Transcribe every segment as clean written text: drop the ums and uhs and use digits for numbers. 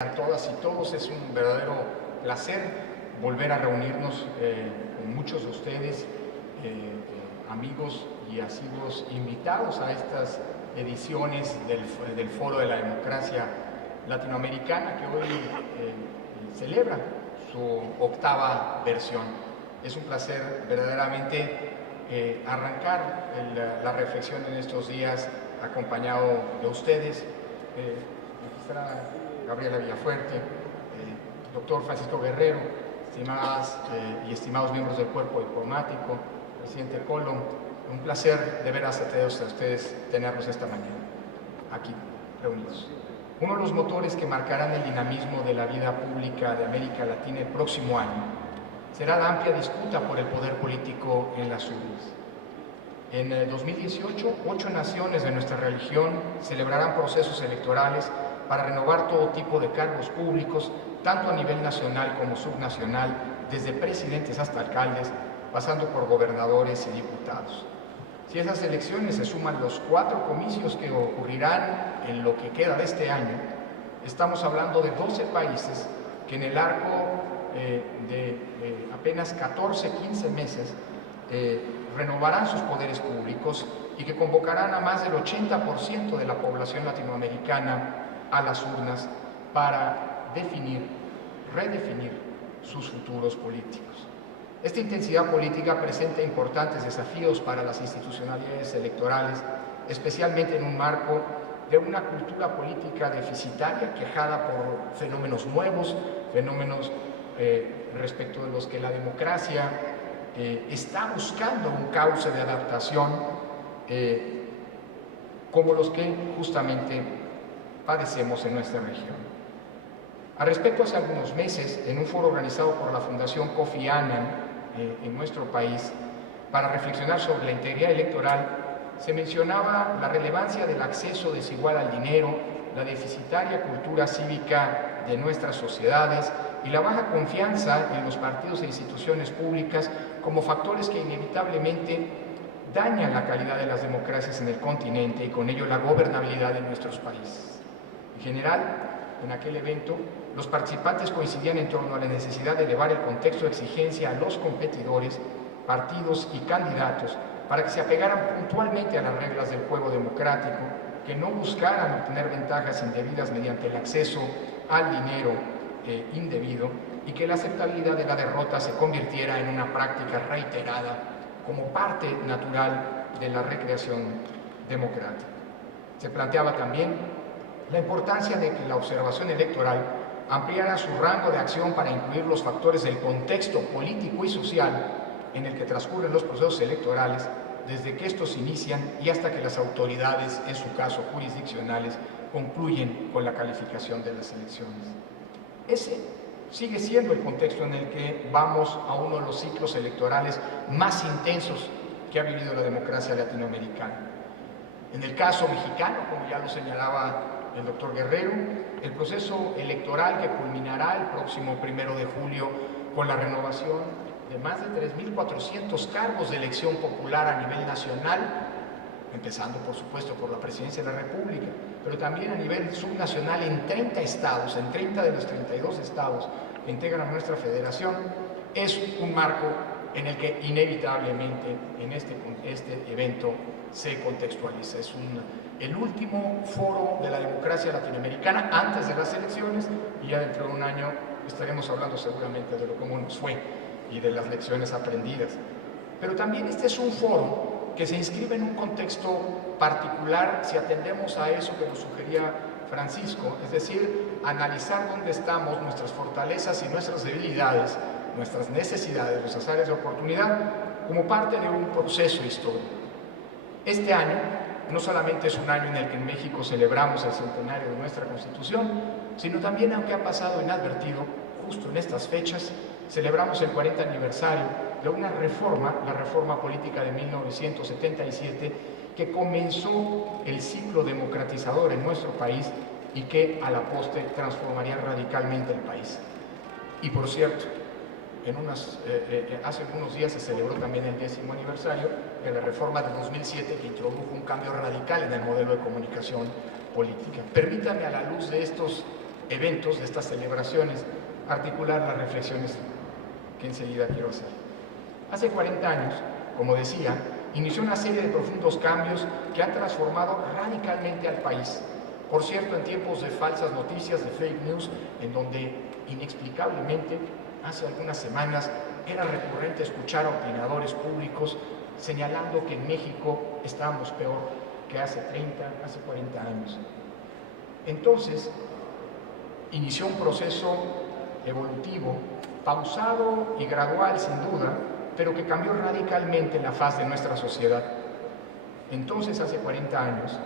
A todas y todos, es un verdadero placer volver a reunirnos con muchos de ustedes, amigos y asiduos invitados a estas ediciones del Foro de la Democracia Latinoamericana, que hoy celebra su 8ª versión. Es un placer verdaderamente arrancar la reflexión en estos días acompañado de ustedes. Magistrada Gabriela Villafuerte, doctor Francisco Guerrero, estimadas y estimados miembros del cuerpo diplomático, presidente Colom, un placer de veras a todos ustedes tenerlos esta mañana aquí reunidos. Uno de los motores que marcarán el dinamismo de la vida pública de América Latina el próximo año será la amplia disputa por el poder político en las urnas. En el 2018, 8 naciones de nuestra región celebrarán procesos electorales para renovar todo tipo de cargos públicos, tanto a nivel nacional como subnacional, desde presidentes hasta alcaldes, pasando por gobernadores y diputados. Si esas elecciones se suman los 4 comicios que ocurrirán en lo que queda de este año, estamos hablando de 12 países que en el arco de apenas 14-15 meses renovarán sus poderes públicos y que convocarán a más del 80% de la población latinoamericana a las urnas para redefinir sus futuros políticos. Esta intensidad política presenta importantes desafíos para las institucionalidades electorales, especialmente en un marco de una cultura política deficitaria, quejada por fenómenos nuevos, fenómenos respecto de los que la democracia está buscando un cauce de adaptación, como los que justamente padecemos en nuestra región. Al respecto, hace algunos meses, en un foro organizado por la Fundación Kofi Annan en nuestro país, para reflexionar sobre la integridad electoral, se mencionaba la relevancia del acceso desigual al dinero, la deficitaria cultura cívica de nuestras sociedades y la baja confianza en los partidos e instituciones públicas como factores que inevitablemente dañan la calidad de las democracias en el continente y con ello la gobernabilidad de nuestros países. En general, en aquel evento, los participantes coincidían en torno a la necesidad de elevar el contexto de exigencia a los competidores, partidos y candidatos para que se apegaran puntualmente a las reglas del juego democrático, que no buscaran obtener ventajas indebidas mediante el acceso al dinero indebido y que la aceptabilidad de la derrota se convirtiera en una práctica reiterada como parte natural de la recreación democrática. Se planteaba también la importancia de que la observación electoral ampliara su rango de acción para incluir los factores del contexto político y social en el que transcurren los procesos electorales, desde que estos inician y hasta que las autoridades, en su caso jurisdiccionales, concluyen con la calificación de las elecciones. Ese sigue siendo el contexto en el que vamos a uno de los ciclos electorales más intensos que ha vivido la democracia latinoamericana. En el caso mexicano, como ya lo señalaba el doctor Guerrero, el proceso electoral que culminará el próximo 1 de julio con la renovación de más de 3.400 cargos de elección popular a nivel nacional, empezando por supuesto por la Presidencia de la República, pero también a nivel subnacional en 30 estados, en 30 de los 32 estados que integran nuestra federación, es un marco en el que inevitablemente en este evento se contextualiza. Es el último foro de la democracia latinoamericana antes de las elecciones, y ya dentro de un año estaremos hablando seguramente de cómo nos fue y de las lecciones aprendidas. Pero también este es un foro que se inscribe en un contexto particular si atendemos a eso que nos sugería Francisco, es decir, analizar dónde estamos, nuestras fortalezas y nuestras debilidades, nuestras necesidades, nuestras áreas de oportunidad, como parte de un proceso histórico. Este año no solamente es un año en el que en México celebramos el centenario de nuestra Constitución, sino también, aunque ha pasado inadvertido, justo en estas fechas, celebramos el 40 aniversario de una reforma, la reforma política de 1977, que comenzó el ciclo democratizador en nuestro país y que a la postre transformaría radicalmente el país. Y por cierto, hace algunos días se celebró también el 10º aniversario de la reforma de 2007, que introdujo un cambio radical en el modelo de comunicación política. Permítanme, a la luz de estos eventos, de estas celebraciones, articular las reflexiones que enseguida quiero hacer. Hace 40 años, como decía, inició una serie de profundos cambios que han transformado radicalmente al país. Por cierto, en tiempos de falsas noticias, de fake news, en donde inexplicablemente hace algunas semanas era recurrente escuchar a opinadores públicos señalando que en México estábamos peor que hace 30, hace 40 años. Entonces, inició un proceso evolutivo, pausado y gradual sin duda, pero que cambió radicalmente la faz de nuestra sociedad. Entonces, hace 40 años,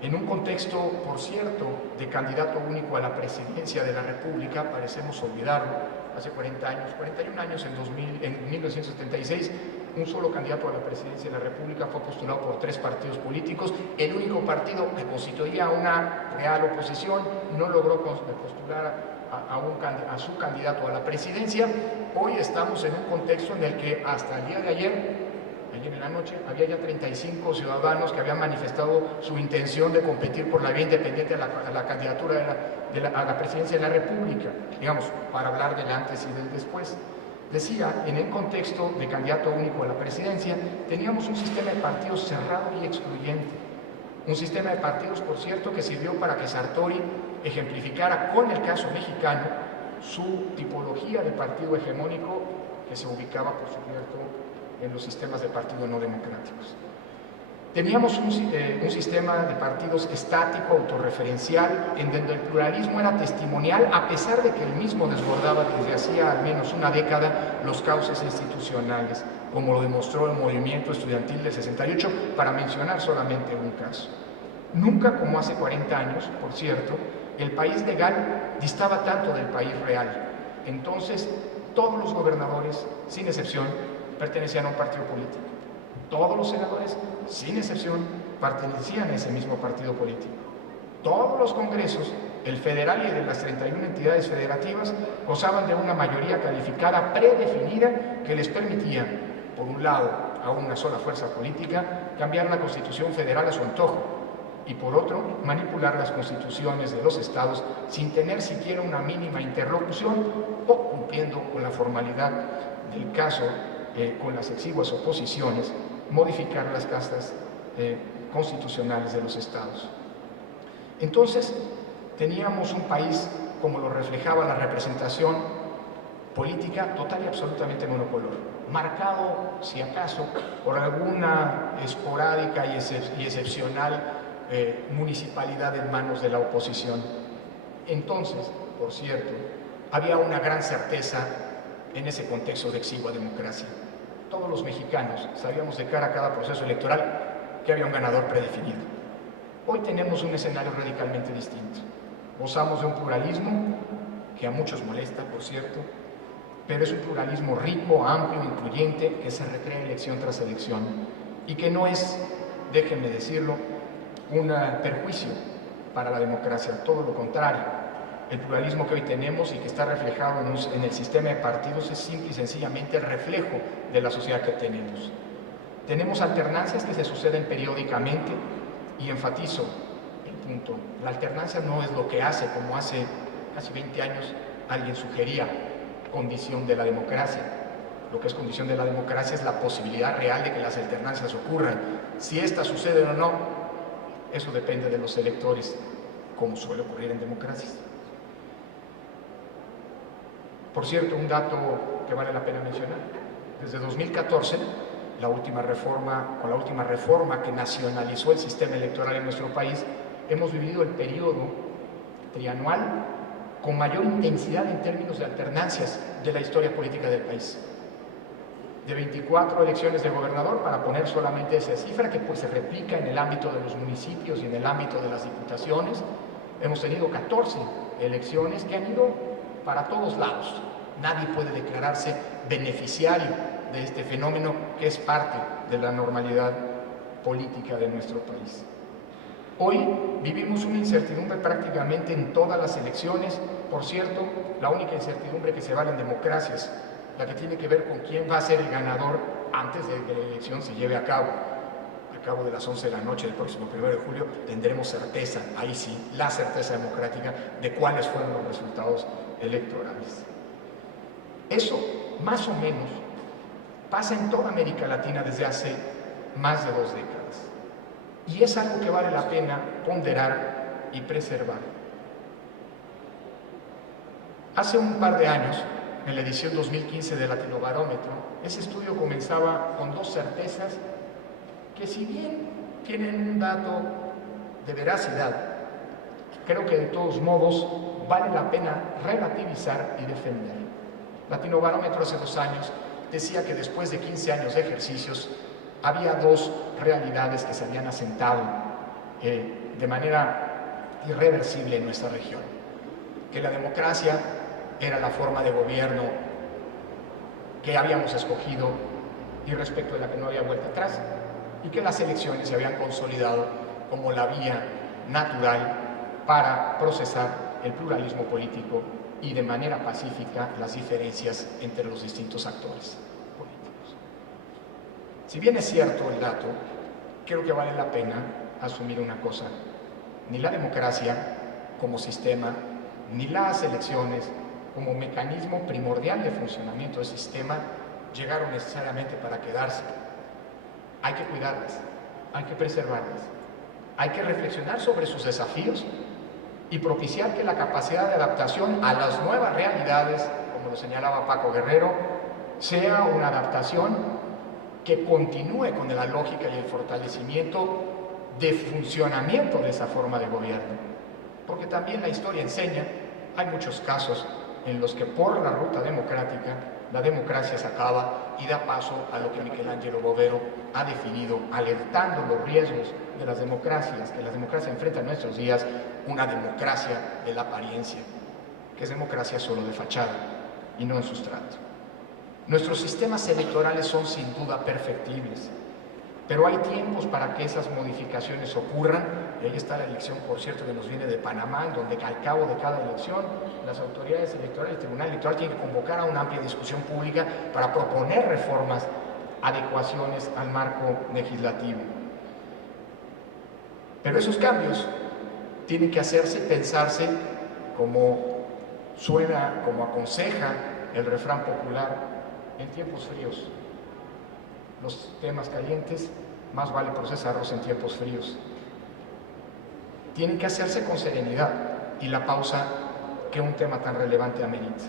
en un contexto, por cierto, de candidato único a la presidencia de la República, parecemos olvidarlo, hace 40 años, 41 años en 1976, un solo candidato a la presidencia de la República fue postulado por 3 partidos políticos. El único partido que constituía una real oposición no logró postular a su candidato a la presidencia. Hoy estamos en un contexto en el que hasta el día de ayer en la noche, había ya 35 ciudadanos que habían manifestado su intención de competir por la vía independiente a la candidatura a la presidencia de la República, digamos, para hablar del antes y del después. Decía, en el contexto de candidato único a la presidencia, teníamos un sistema de partidos cerrado y excluyente. Un sistema de partidos, por cierto, que sirvió para que Sartori ejemplificara con el caso mexicano su tipología de partido hegemónico que se ubicaba, por supuesto, en los sistemas de partido no democráticos. Teníamos un sistema de partidos estático, autorreferencial, en donde el pluralismo era testimonial, a pesar de que el mismo desbordaba desde hacía al menos una década los cauces institucionales, como lo demostró el movimiento estudiantil del 68, para mencionar solamente un caso. Nunca, como hace 40 años, por cierto, el país legal distaba tanto del país real. Entonces, todos los gobernadores, sin excepción, pertenecían a un partido político. Todos los senadores, sin excepción, pertenecían a ese mismo partido político. Todos los congresos, el federal y de las 31 entidades federativas, gozaban de una mayoría calificada predefinida que les permitía, por un lado, a una sola fuerza política, cambiar la Constitución federal a su antojo, y por otro, manipular las constituciones de los estados sin tener siquiera una mínima interlocución o cumpliendo con la formalidad del caso, con las exiguas oposiciones, modificar las castas constitucionales de los estados. Entonces, teníamos un país, como lo reflejaba la representación política, total y absolutamente monocolor, marcado, si acaso, por alguna esporádica y excepcional municipalidad en manos de la oposición. Entonces, por cierto, había una gran certeza en ese contexto de exigua democracia. Todos los mexicanos sabíamos de cara a cada proceso electoral que había un ganador predefinido. Hoy tenemos un escenario radicalmente distinto. Gozamos de un pluralismo que a muchos molesta, por cierto, pero es un pluralismo rico, amplio, incluyente, que se recrea elección tras elección y que no es, déjenme decirlo, un perjuicio para la democracia, todo lo contrario. El pluralismo que hoy tenemos y que está reflejado en el sistema de partidos es simple y sencillamente el reflejo de la sociedad que tenemos. Tenemos alternancias que se suceden periódicamente y enfatizo el punto. La alternancia no es lo que hace, como hace casi 20 años alguien sugería, condición de la democracia. Lo que es condición de la democracia es la posibilidad real de que las alternancias ocurran. Si éstas suceden o no, eso depende de los electores, como suele ocurrir en democracias. Por cierto, un dato que vale la pena mencionar. Desde 2014, con la última reforma que nacionalizó el sistema electoral en nuestro país, hemos vivido el periodo trianual con mayor intensidad en términos de alternancias de la historia política del país. De 24 elecciones de gobernador, para poner solamente esa cifra, que pues se replica en el ámbito de los municipios y en el ámbito de las diputaciones, hemos tenido 14 elecciones que han ido para todos lados. Nadie puede declararse beneficiario de este fenómeno que es parte de la normalidad política de nuestro país. Hoy vivimos una incertidumbre prácticamente en todas las elecciones. Por cierto, la única incertidumbre que se vale en democracias, la que tiene que ver con quién va a ser el ganador antes de que la elección se lleve a cabo. cabo de las 11 de la noche del próximo 1 de julio, tendremos certeza, ahí sí, la certeza democrática de cuáles fueron los resultados electorales. Eso, más o menos, pasa en toda América Latina desde hace más de 2 décadas. Y es algo que vale la pena ponderar y preservar. Hace un par de años, en la edición 2015 de Latinobarómetro, ese estudio comenzaba con 2 certezas que, si bien tienen un dato de veracidad, creo que de todos modos vale la pena relativizar y defender. Latinobarómetro hace 2 años decía que después de 15 años de ejercicios había 2 realidades que se habían asentado de manera irreversible en nuestra región. Que la democracia era la forma de gobierno que habíamos escogido y respecto de la que no había vuelta atrás, y que las elecciones se habían consolidado como la vía natural para procesar el pluralismo político y de manera pacífica las diferencias entre los distintos actores políticos. Si bien es cierto el dato, creo que vale la pena asumir una cosa: ni la democracia como sistema, ni las elecciones como mecanismo primordial de funcionamiento del sistema llegaron necesariamente para quedarse. Hay que cuidarlas, hay que preservarlas, hay que reflexionar sobre sus desafíos y propiciar que la capacidad de adaptación a las nuevas realidades, como lo señalaba Paco Guerrero, sea una adaptación que continúe con la lógica y el fortalecimiento de funcionamiento de esa forma de gobierno. Porque también la historia enseña, hay muchos casos en los que por la ruta democrática la democracia se acaba y da paso a lo que Michelangelo Bovero ha definido, alertando los riesgos de las democracias, que las democracias enfrentan en nuestros días, una democracia de la apariencia, que es democracia solo de fachada y no en sustrato. Nuestros sistemas electorales son sin duda perfectibles, pero hay tiempos para que esas modificaciones ocurran, y ahí está la elección, por cierto, que nos viene de Panamá, en donde al cabo de cada elección las autoridades electorales, el Tribunal Electoral, tienen que convocar a una amplia discusión pública para proponer reformas, adecuaciones al marco legislativo. Pero esos cambios tienen que hacerse y pensarse como suena, como aconseja el refrán popular, en tiempos fríos. Los temas calientes, más vale procesarlos en tiempos fríos. Tienen que hacerse con serenidad y la pausa que un tema tan relevante amerita.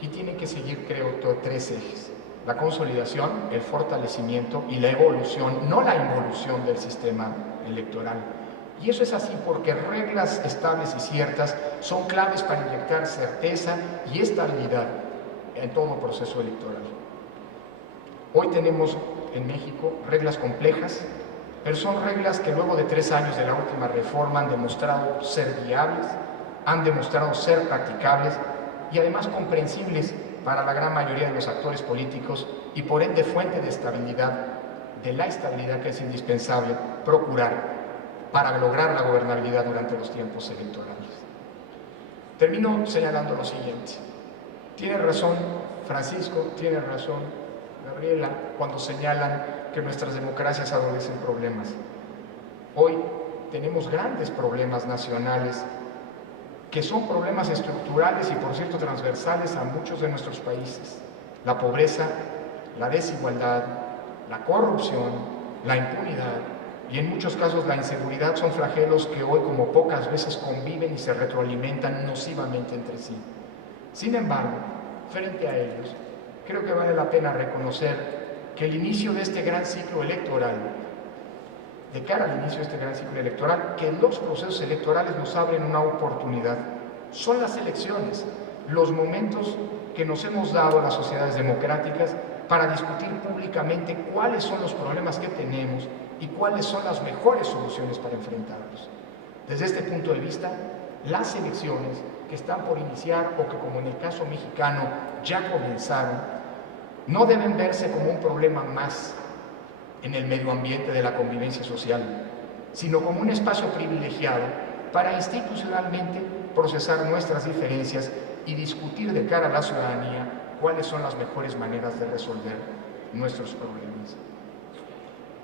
Y tienen que seguir, creo, 3 ejes: la consolidación, el fortalecimiento y la evolución, no la involución del sistema electoral. Y eso es así porque reglas estables y ciertas son claves para inyectar certeza y estabilidad en todo proceso electoral. Hoy tenemos en México reglas complejas, pero son reglas que luego de 3 años de la última reforma han demostrado ser viables, han demostrado ser practicables y además comprensibles para la gran mayoría de los actores políticos y por ende fuente de estabilidad, de la estabilidad que es indispensable procurar para lograr la gobernabilidad durante los tiempos electorales. Termino señalando lo siguiente: tiene razón Francisco, tiene razón Gabriela cuando señalan que nuestras democracias adolecen problemas. Hoy tenemos grandes problemas nacionales que son problemas estructurales y, por cierto, transversales a muchos de nuestros países. La pobreza, la desigualdad, la corrupción, la impunidad y en muchos casos la inseguridad son flagelos que hoy, como pocas veces, conviven y se retroalimentan nocivamente entre sí. Sin embargo, frente a ellos, creo que vale la pena reconocer que el inicio de este gran ciclo electoral, de cara al inicio de este gran ciclo electoral, que los procesos electorales nos abren una oportunidad. Son las elecciones, los momentos que nos hemos dado las sociedades democráticas para discutir públicamente cuáles son los problemas que tenemos y cuáles son las mejores soluciones para enfrentarlos. Desde este punto de vista, las elecciones que están por iniciar o que, como en el caso mexicano, ya comenzaron, no deben verse como un problema más en el medio ambiente de la convivencia social, sino como un espacio privilegiado para institucionalmente procesar nuestras diferencias y discutir de cara a la ciudadanía cuáles son las mejores maneras de resolver nuestros problemas.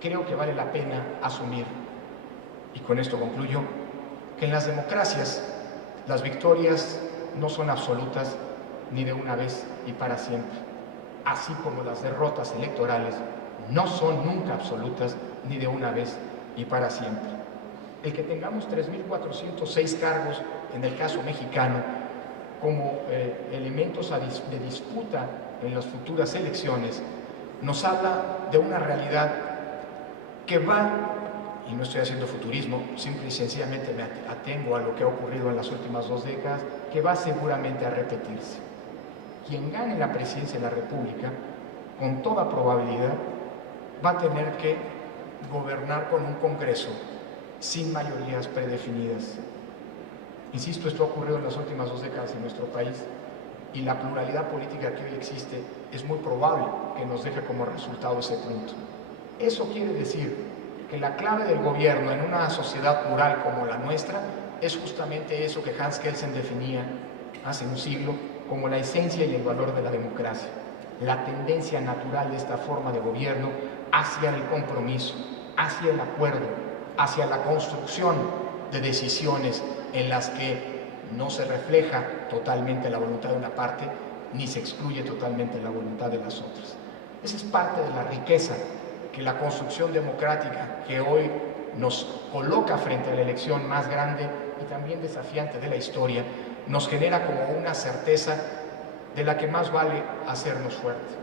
creo que vale la pena asumir, y con esto concluyo, que en las democracias las victorias no son absolutas ni de una vez y para siempre, así como las derrotas electorales no son nunca absolutas ni de una vez y para siempre. El que tengamos 3.406 cargos en el caso mexicano como elementos de disputa en las futuras elecciones nos habla de una realidad que va, y no estoy haciendo futurismo, simple y sencillamente me atengo a lo que ha ocurrido en las últimas 2 décadas, que va seguramente a repetirse. Quien gane la presidencia de la República, con toda probabilidad, va a tener que gobernar con un Congreso sin mayorías predefinidas. Insisto, esto ha ocurrido en las últimas 2 décadas en nuestro país y la pluralidad política que hoy existe es muy probable que nos deje como resultado ese punto. Eso quiere decir que la clave del gobierno en una sociedad plural como la nuestra es justamente eso que Hans Kelsen definía hace un siglo como la esencia y el valor de la democracia, la tendencia natural de esta forma de gobierno hacia el compromiso, hacia el acuerdo, hacia la construcción de decisiones en las que no se refleja totalmente la voluntad de una parte ni se excluye totalmente la voluntad de las otras. Esa es parte de la riqueza que la construcción democrática que hoy nos coloca frente a la elección más grande y también desafiante de la historia, nos genera como una certeza de la que más vale hacernos fuertes.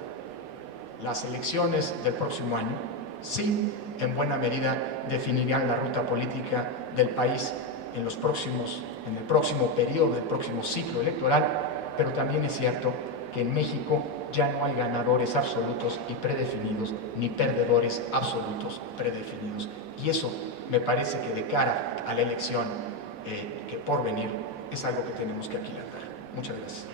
Las elecciones del próximo año, sí, en buena medida definirán la ruta política del país en el próximo periodo, del próximo ciclo electoral, pero también es cierto que en México ya no hay ganadores absolutos y predefinidos, ni perdedores absolutos predefinidos. Y eso me parece que de cara a la elección que por venir es algo que tenemos que aquilatar. Muchas gracias.